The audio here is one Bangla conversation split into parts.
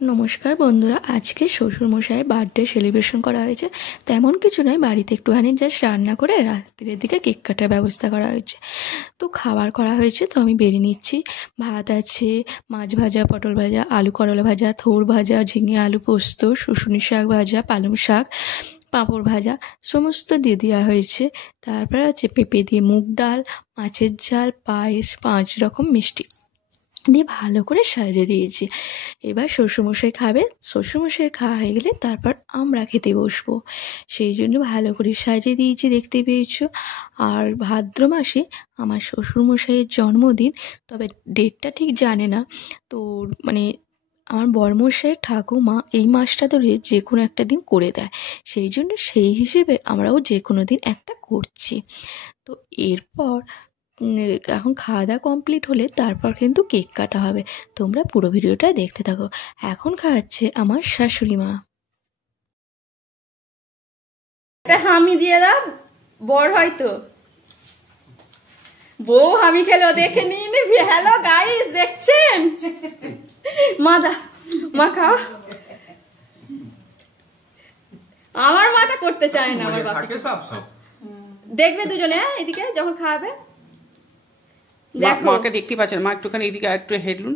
নমস্কার বন্ধুরা, আজকে শ্বশুরমশাইয়ের বার্থডে সেলিব্রেশন করা হয়েছে। তেমন কিছু নয়, বাড়িতে একটুখানি জাস্ট রান্না করে রাত্রির দিকে কেক কাটার ব্যবস্থা করা হয়েছে। তো খাবার করা হয়েছে, তো আমি বেরিয়ে নিচ্ছি। ভাত আছে, মাছ ভাজা, পটল ভাজা, আলু করলা ভাজা, থোড় ভাজা, ঝিঙে আলু পোস্ত, শুশুনি শাক ভাজা, পালং শাক, পাঁপড় ভাজা সমস্ত দিয়ে দেওয়া হয়েছে। তারপরে আছে পেঁপে দিয়ে মুগ ডাল, মাছের ঝাল, পায়েস, 5 রকম মিষ্টি দিয়ে ভালো করে সাজিয়ে দিয়েছি। এবার শ্বশুরমশাই খাবে, শ্বশুরমশাইয়ের খাওয়া হয়ে গেলে তারপর আমরা খেতে বসবো। সেই জন্য ভালো করে সাজিয়ে দিয়েছি, দেখতে পেয়েছো। আর ভাদ্র মাসে আমার শ্বশুরমশাইয়ের জন্মদিন, তবে ডেটটা ঠিক জানে না। তো মানে আমার বড়মশাইয়ের ঠাকুমা এই মাসটা ধরে যে কোনো একটা দিন করে দেয়, সেই জন্য সেই হিসেবে আমরাও যে কোনো দিন একটা করছি। তো এরপর এখন খাওয়া দাওয়া কমপ্লিট হলে তারপর কিন্তু কেক কাটা হবে। তোমরা পুরো ভিডিওটা দেখতে থাকো। এখন খাওয়াচ্ছে আমার শাশুড়ি মা। হামি দিয়ে দাও, বড় হয়তো বউ হামি খেলো, দেখে নিয়ে নিবি। হ্যালো গাইস, দেখছেন মা খাও। আমার মাটা করতে চায় না, আমার বাবা দেখবে দুজনে এদিকে যখন খাওয়াবে। মাকে দেখতে পাচ্ছেন, মা একটুখানি এদিকে একটু হেডলুন,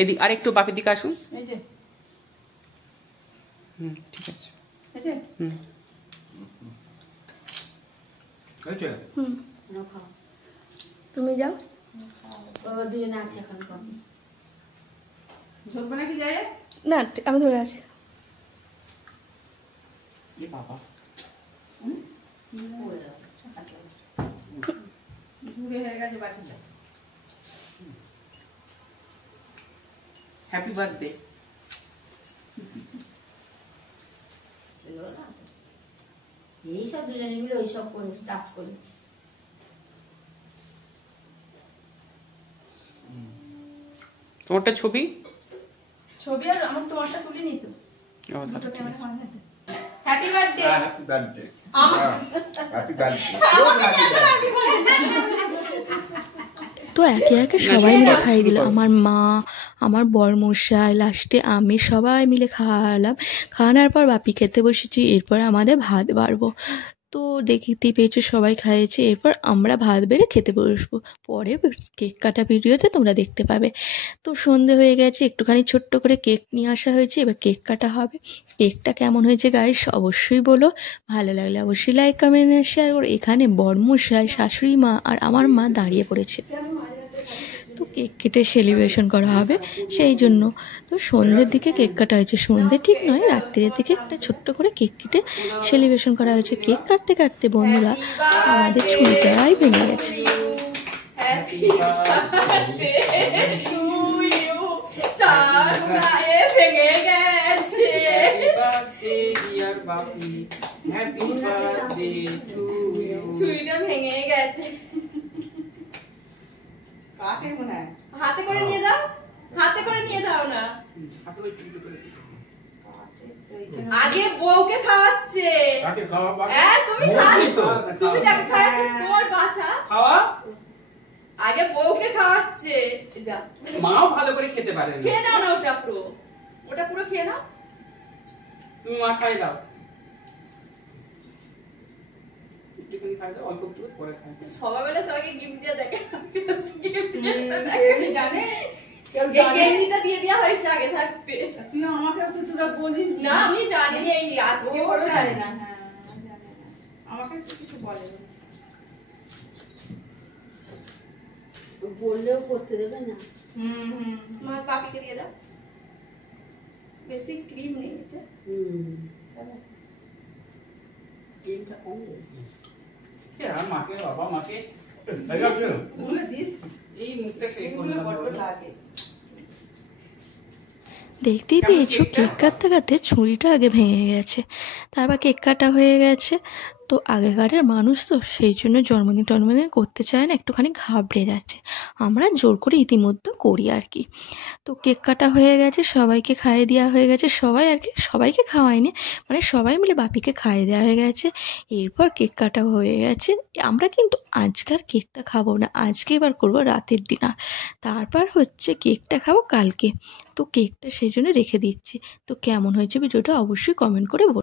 এদিকে আর একটু বাপের দিকে আসুন। ঠিক আছে। তুমি যাও। না আমি ধরে আছি। Happy birthday. এইসব দুজনে মিলে ওইসব করে স্টার্ট করেছি। তোমারটা ছবি আর আমার তোমারটা তুলে নিত। Happy birthday. Happy birthday. Happy birthday. তো একে একে সবাই মিলে খাইয়ে দিল। আমার মা, আমার বরমশাই, লাস্টে আমি, সবাই মিলে খাওয়ালাম। খাওয়ানোর পর বাপি খেতে বসেছি। এরপর আমাদের ভাত বাড়বো। তো দেখতেই পেয়েছো সবাই খাইয়েছে। এরপর আমরা ভাত বেড়ে খেতে বসবো। পরে কেক কাটা ভিডিওতে তোমরা দেখতে পাবে। তো সন্ধে হয়ে গেছে, একটুখানি ছোট্ট করে কেক নিয়ে আসা হয়েছে, এবার কেক কাটা হবে। কেকটা কেমন হয়েছে গাইস অবশ্যই বলো। ভালো লাগলে অবশ্যই লাইক, কমেন্ট, শেয়ার করো। এখানে বরমশাই, শাশুড়ি মা আর আমার মা দাঁড়িয়ে পড়েছে। তো কেক কেটে সেলিব্রেশন করা হবে, সেই জন্য তো সন্ধ্যের দিকে কেক কাটা হয়েছে। সন্ধ্যে ঠিক নয়, রাত্রির দিকে একটা ছোট্ট করে কেক কেটে সেলিব্রেশন করা হয়েছে। কেক কাটতে কাটতে বন্ধুরা আমাদের ছুরিটাই ভেঙে গেছে। ছুরিটা ভেঙে গেছে। হাতে করে নিয়ে দাও, হাতে করে নিয়ে দাও না। আগে বউকে খাওয়াচ্ছে। হ্যাঁ তুমি খাচ্ছ, তুমি যাকে খাওয়াচ্ছিস তোমার বাচ্চা খাওয়া। আগে বউকে খাওয়াচ্ছে। যা, মাও ভালো করে খেতে পারে না। খেয়ে নাও না, ওটা পুরো খেয়ে নাও। তুমি মা খাই দাও, একটুখানি খাই দাও, অল্প একটু পরে খাই। সবাইবেলা সবাইকে গিফট দিয়ে দেখে, জানে গেঞ্জিটা দিয়ে দেওয়া হয়েছে আগে থাকতে। তুই আমাকে তো তোরা বলিস না, আমি জানি না, এই আজকে বড় জানি না। হ্যাঁ আমাকে তো কিছু বলে না, বললেও করতে দেবে না। তোমার পাপিকে দিয়ে দাও, বেশি ক্রিম নেই এতে। ক্রিমটা কম দিয়েছি। আর মাকে, বাবা মাকে এই মুখটা বড় লাগে। দেখতেই পেয়েছো কেক কাটতে কাটতে ছুরিটা আগে ভেঙে গেছে। তারপর কেক কাটা হয়ে গেছে। তো আগেকারের মানুষ তো সেই জন্য জন্মদিন করতে চায় না, একটুখানি ঘাবড়ে যাচ্ছে। আমরা জোর করে ইতিমধ্যে করি আর কি। তো কেক কাটা হয়ে গেছে, সবাইকে খাইয়ে দেওয়া হয়ে গেছে, সবাই আর কি সবাইকে খাওয়ায়নি, মানে সবাই মিলে বাপিকে খাইয়ে দেওয়া হয়ে গেছে। এরপর কেক কাটা হয়ে গেছে। আমরা কিন্তু আজকার কেকটা খাবো না, আজকে এবার করবো রাতের ডিনার, তারপর হচ্ছে কেকটা খাবো কালকে। তো কেকটা সেই জন্য রেখে দিচ্ছি। তো কেমন হয়েছে ভিডিওটা অবশ্যই কমেন্ট করে বলুন।